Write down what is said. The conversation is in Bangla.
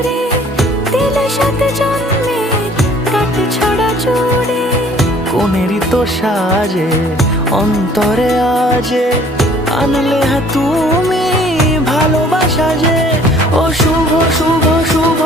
জুড়ে দিলে সাথে জন্মের কাট ছড়া জুড়ে। কোনেরই তো সাজে অন্তরে আজে আনলে হ্যাঁ তুমি ভালোবাসা যে। ও শুভ শুভ শুভ